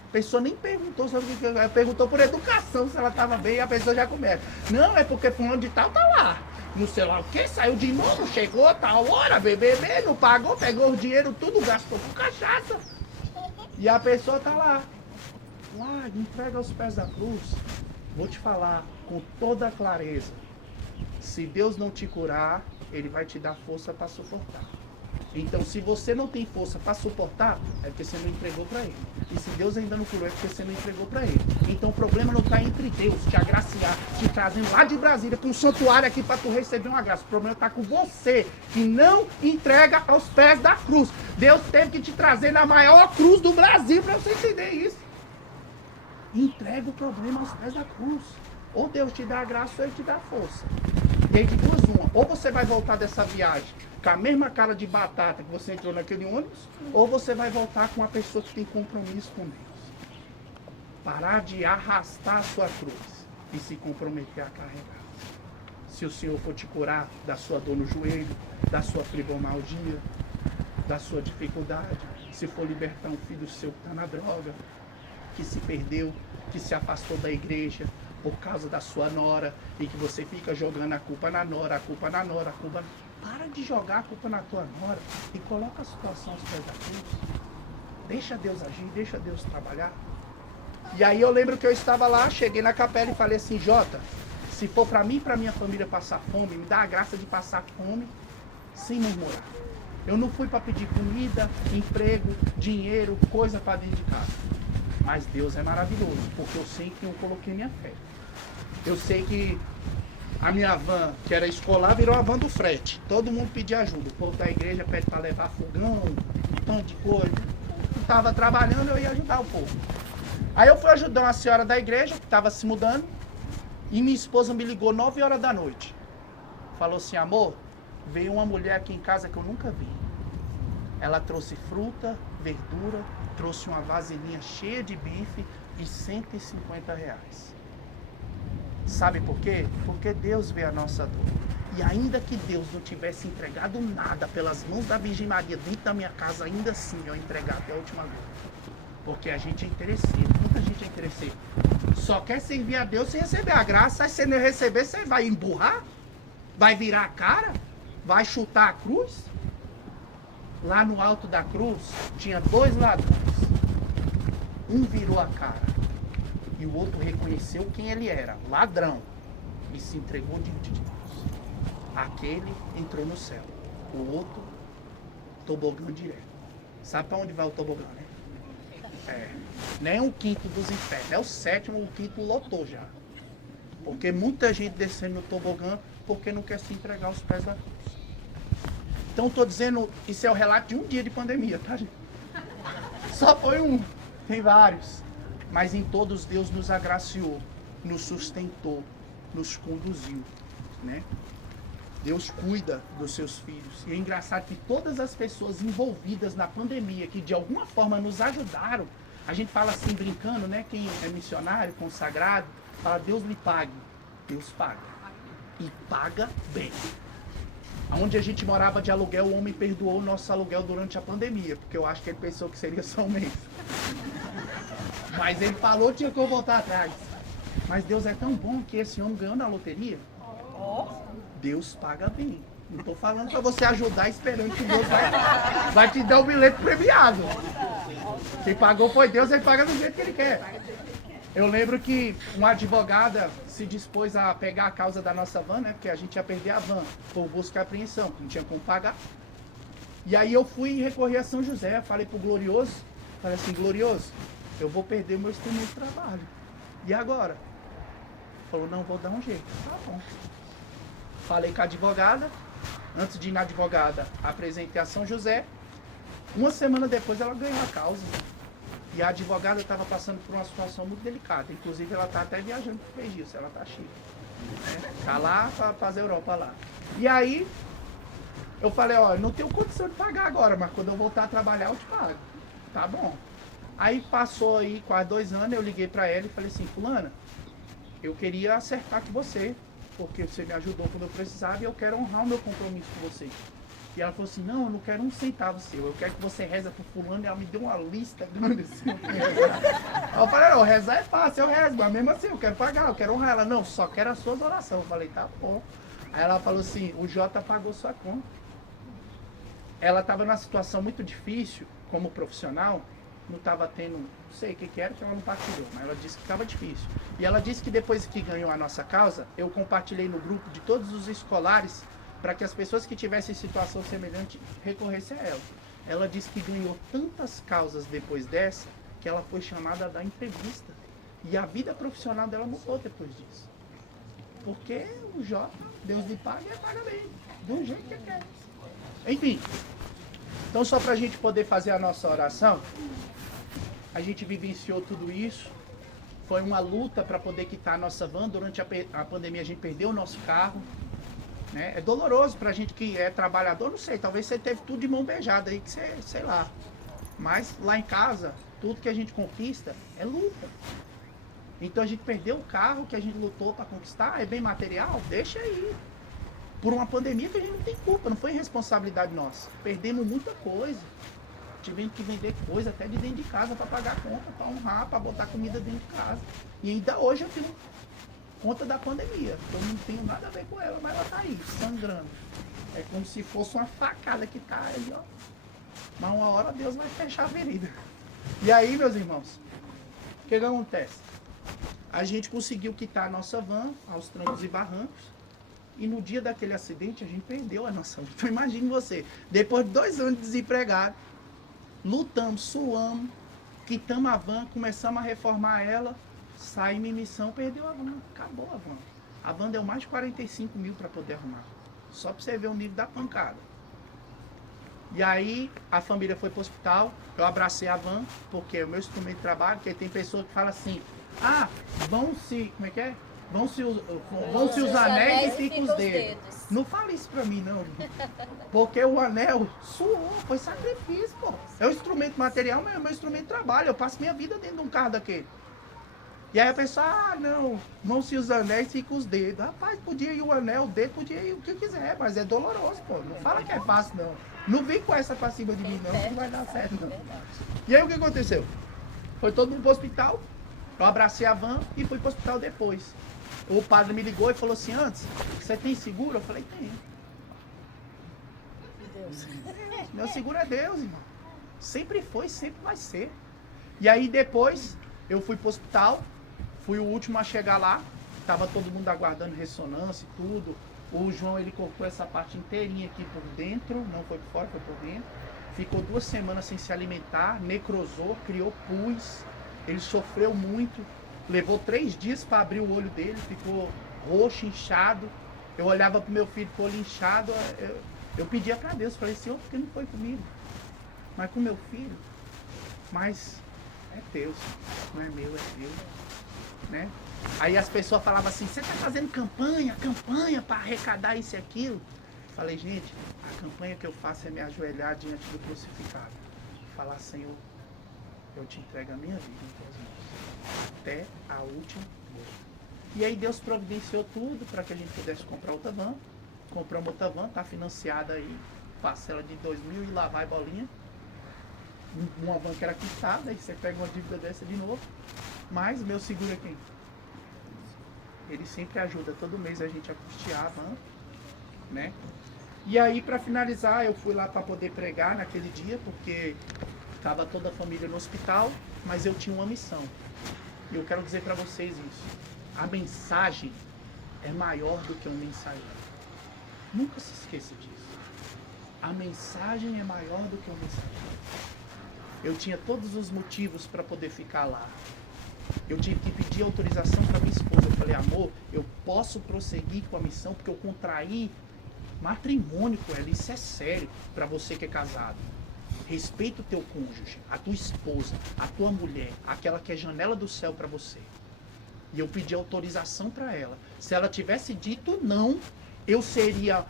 A pessoa nem perguntou sobre o que ela perguntou por educação, se ela estava bem, e a pessoa já começa: não, é porque fulano de tal tá lá. Não sei lá o que, saiu de novo, chegou tal hora, bebê, não pagou, pegou o dinheiro tudo, gastou com cachaça. E a pessoa tá lá. Lá, entrega aos pés da cruz. Vou te falar com toda a clareza. Se Deus não te curar, Ele vai te dar força para suportar. Então, se você não tem força para suportar, é porque você não entregou para Ele. E se Deus ainda não curou, é porque você não entregou para Ele. Então, o problema não está entre Deus te agraciar, te trazendo lá de Brasília para um santuário aqui para tu receber uma graça. O problema está com você, que não entrega aos pés da cruz. Deus teve que te trazer na maior cruz do Brasil para você entender isso. Entrega o problema aos pés da cruz. Ou Deus te dá a graça ou Ele te dá a força. E aí de duas uma. Ou você vai voltar dessa viagem com a mesma cara de batata que você entrou naquele ônibus, ou você vai voltar com uma pessoa que tem compromisso com Deus. Parar de arrastar a sua cruz e se comprometer a carregar. Se o Senhor for te curar da sua dor no joelho, da sua fibromialgia, da sua dificuldade, se for libertar um filho seu que está na droga, que se perdeu, que se afastou da igreja por causa da sua nora e que você fica jogando a culpa na nora, a culpa na nora, a culpa... Para de jogar a culpa na tua nora e coloca a situação aos pés da cruz. Deixa Deus agir, deixa Deus trabalhar. E aí eu lembro que eu estava lá, cheguei na capela e falei assim, Jota, se for para mim e para minha família passar fome, me dá a graça de passar fome sem murmurar. Eu não fui para pedir comida, emprego, dinheiro, coisa para dentro de casa. Mas Deus é maravilhoso, porque eu sei que eu coloquei minha fé. Eu sei que a minha van, que era escolar, virou a van do frete. Todo mundo pedia ajuda. O povo da igreja pede para levar fogão, um tanto de coisa. Eu estava trabalhando, eu ia ajudar o povo. Aí eu fui ajudar uma senhora da igreja, que estava se mudando, e minha esposa me ligou 9 horas da noite. Falou assim, amor, veio uma mulher aqui em casa que eu nunca vi. Ela trouxe fruta, verdura, trouxe uma vasilhinha cheia de bife e R$150. Sabe por quê? Porque Deus vê a nossa dor. E ainda que Deus não tivesse entregado nada pelas mãos da Virgem Maria dentro da minha casa, ainda assim eu ia entregar até a última gota. Porque a gente é interesseiro, muita gente é interesseiro. Só quer servir a Deus sem receber a graça. Aí se não receber, você vai emburrar? Vai virar a cara? Vai chutar a cruz? Lá no alto da cruz, tinha 2 ladrões. Um virou a cara e o outro reconheceu quem ele era, ladrão, e se entregou diante de Deus. Aquele entrou no céu, o outro, tobogã direto. Sabe para onde vai o tobogã, né? Nem um quinto dos infernos, é o 7º, o 5º lotou já. Porque muita gente descendo no tobogã porque não quer se entregar aos pés da cruz. Então estou dizendo, isso é o relato de um dia de pandemia, tá, gente? Só foi um, tem vários. Mas em todos Deus nos agraciou, nos sustentou, nos conduziu, né? Deus cuida dos seus filhos. E é engraçado que todas as pessoas envolvidas na pandemia, que de alguma forma nos ajudaram, a gente fala assim brincando, né? Quem é missionário, consagrado, fala Deus lhe pague. Deus paga. E paga bem. Onde a gente morava de aluguel, o homem perdoou o nosso aluguel durante a pandemia, porque eu acho que ele pensou que seria só um mês. Mas ele falou que tinha que eu voltar atrás. Mas Deus é tão bom que esse homem ganhou na loteria. Deus paga bem. Não estou falando para você ajudar esperando que Deus vai te dar o bilhete premiado. Quem pagou foi Deus, ele paga do jeito que ele quer. Eu lembro que uma advogada se dispôs a pegar a causa da nossa van, né? Porque a gente ia perder a van por busca e apreensão, não tinha como pagar. E aí eu fui e recorri a São José, falei pro Glorioso, falei assim, Glorioso, eu vou perder meu instrumento de trabalho. E agora? Falou, não, vou dar um jeito. Tá bom. Falei com a advogada, antes de ir na advogada, apresentei a São José. Uma semana depois ela ganhou a causa. E a advogada estava passando por uma situação muito delicada. Inclusive ela está até viajando para o Egito, ela está chique. Está lá para fazer Europa lá. E aí eu falei, ó, não tenho condição de pagar agora, mas quando eu voltar a trabalhar eu te pago. Tá bom. Aí passou aí quase 2 anos, eu liguei para ela e falei assim, fulana, eu queria acertar com você, porque você me ajudou quando eu precisava e eu quero honrar o meu compromisso com você. E ela falou assim, não, eu não quero um centavo seu, eu quero que você reza pro fulano, e ela me deu uma lista grande assim. Aí eu falei, não, rezar é fácil, eu rezo, mas mesmo assim, eu quero pagar, eu quero honrar. Ela, não, só quero as suas orações. Eu falei, tá bom. Aí ela falou assim, o Jota pagou sua conta. Ela estava numa situação muito difícil, como profissional, não estava tendo, não sei o que era, que ela não partilhou, mas ela disse que estava difícil. E ela disse que depois que ganhou a nossa causa, eu compartilhei no grupo de todos os escolares, para que as pessoas que tivessem situação semelhante recorressem a ela. Ela disse que ganhou tantas causas depois dessa, que ela foi chamada a dar entrevista. E a vida profissional dela mudou depois disso. Porque o Jota, Deus lhe paga e paga bem, de um jeito que ele quer. Enfim, então só para a gente poder fazer a nossa oração, a gente vivenciou tudo isso. Foi uma luta para poder quitar a nossa van. Durante a pandemia a gente perdeu o nosso carro. Né? É doloroso pra gente que é trabalhador, não sei, talvez você teve tudo de mão beijada aí, que você, sei lá. Mas lá em casa, tudo que a gente conquista é luta. Então a gente perdeu o carro que a gente lutou para conquistar, é bem material? Deixa aí. Por uma pandemia que a gente não tem culpa, não foi responsabilidade nossa. Perdemos muita coisa. Tivemos que vender coisa até de dentro de casa para pagar a conta, para honrar, para botar comida dentro de casa. E ainda hoje eu tenho conta da pandemia. Eu não tenho nada a ver com ela, mas ela tá aí, sangrando. É como se fosse uma facada que tá aí, ó. Mas uma hora Deus vai fechar a ferida. E aí, meus irmãos, o que acontece? A gente conseguiu quitar a nossa van aos trancos e barrancos. E no dia daquele acidente a gente perdeu a nossa van. Então imagine você, depois de 2 anos de desempregado, lutamos, suamos, quitamos a van, começamos a reformar ela, saímos em missão, perdeu a van, acabou a van. A van deu mais de 45 mil para poder arrumar. Só para você ver o nível da pancada. E aí a família foi para o hospital, eu abracei a van, porque o meu instrumento de trabalho, porque tem pessoa que fala assim, ah, como é que é? Vão se os anéis e fica os dedos. Não fala isso pra mim, não. Porque o anel suou, foi sacrifício, pô. É o instrumento material, mas é o meu instrumento de trabalho. Eu passo minha vida dentro de um carro daquele. E aí a pessoa, ah, não, vão-se os anéis e fica os dedos. Rapaz, podia ir o anel, o dedo, podia ir o que quiser, mas é doloroso, pô. Não fala que é fácil, não. Não vem com essa pra cima de mim, não, que não vai dar certo, não. E aí o que aconteceu? Foi todo mundo pro hospital, eu abracei a van e fui pro hospital depois. O padre me ligou e falou assim, antes, você tem seguro? Eu falei, tenho. Deus. Meu seguro é Deus, irmão. Sempre foi, sempre vai ser. E aí depois eu fui pro hospital, fui o último a chegar lá, tava todo mundo aguardando ressonância e tudo. O João, ele cortou essa parte inteirinha aqui por dentro, não foi por fora, foi por dentro. Ficou 2 semanas sem se alimentar, necrosou, criou pus, ele sofreu muito. Levou 3 dias para abrir o olho dele, ficou roxo, inchado. Eu olhava pro meu filho com o olho inchado, eu pedia para Deus, falei, Senhor, por que não foi comigo? Mas com meu filho, mas é Deus, não é meu, é Deus, né? Aí as pessoas falavam assim, você tá fazendo campanha para arrecadar isso e aquilo? Falei, gente, a campanha que eu faço é me ajoelhar diante do crucificado. Falar, Senhor, eu te entrego a minha vida em tuas mãos. Até a última vez. E aí Deus providenciou tudo para que a gente pudesse comprar outra van. Compramos outra van, tá financiada aí, parcela de 2.000 e lá vai bolinha. Uma van que era quitada, aí você pega uma dívida dessa de novo. Mas meu seguro é quem? Ele sempre ajuda todo mês a gente a custear a van, né? E aí para finalizar, eu fui lá para poder pregar naquele dia, porque estava toda a família no hospital, mas eu tinha uma missão. E eu quero dizer para vocês isso. A mensagem é maior do que um mensageiro. Nunca se esqueça disso. A mensagem é maior do que um mensageiro. Eu tinha todos os motivos para poder ficar lá. Eu tive que pedir autorização para minha esposa. Eu falei, amor, eu posso prosseguir com a missão porque eu contraí matrimônio com ela. Isso é sério para você que é casado. Respeita o teu cônjuge, a tua esposa, a tua mulher, aquela que é janela do céu para você. E eu pedi autorização para ela. Se ela tivesse dito não, eu seria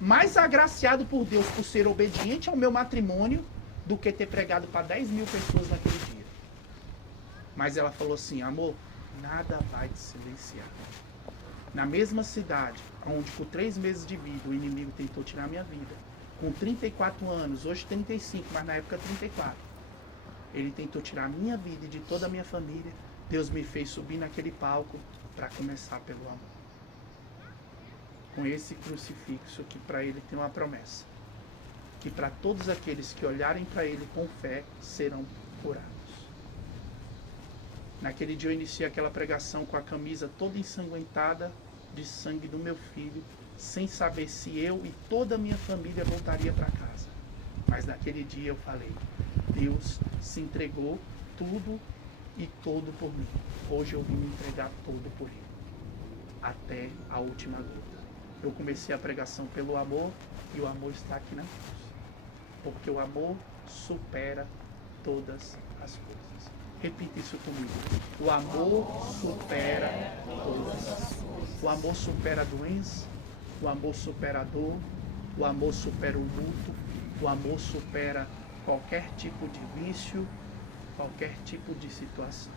mais agraciado por Deus por ser obediente ao meu matrimônio do que ter pregado para 10.000 pessoas naquele dia. Mas ela falou assim, amor, nada vai te silenciar. Na mesma cidade, onde por 3 meses de vida o inimigo tentou tirar minha vida, com 34 anos, hoje 35, mas na época 34, ele tentou tirar a minha vida e de toda a minha família. Deus me fez subir naquele palco para começar pelo amor. Com esse crucifixo que para ele tem uma promessa. Que para todos aqueles que olharem para ele com fé, serão curados. Naquele dia eu iniciei aquela pregação com a camisa toda ensanguentada de sangue do meu filho, sem saber se eu e toda a minha família voltaria para casa. Mas naquele dia eu falei, Deus se entregou tudo e todo por mim. Hoje eu vim me entregar todo por ele. Até a última luta. Eu comecei a pregação pelo amor e o amor está aqui na cruz. Porque o amor supera todas as coisas. Repita isso comigo. O amor supera todas as coisas. O amor supera a doença. O amor supera a dor. O amor supera o luto. O amor supera qualquer tipo de vício, qualquer tipo de situação.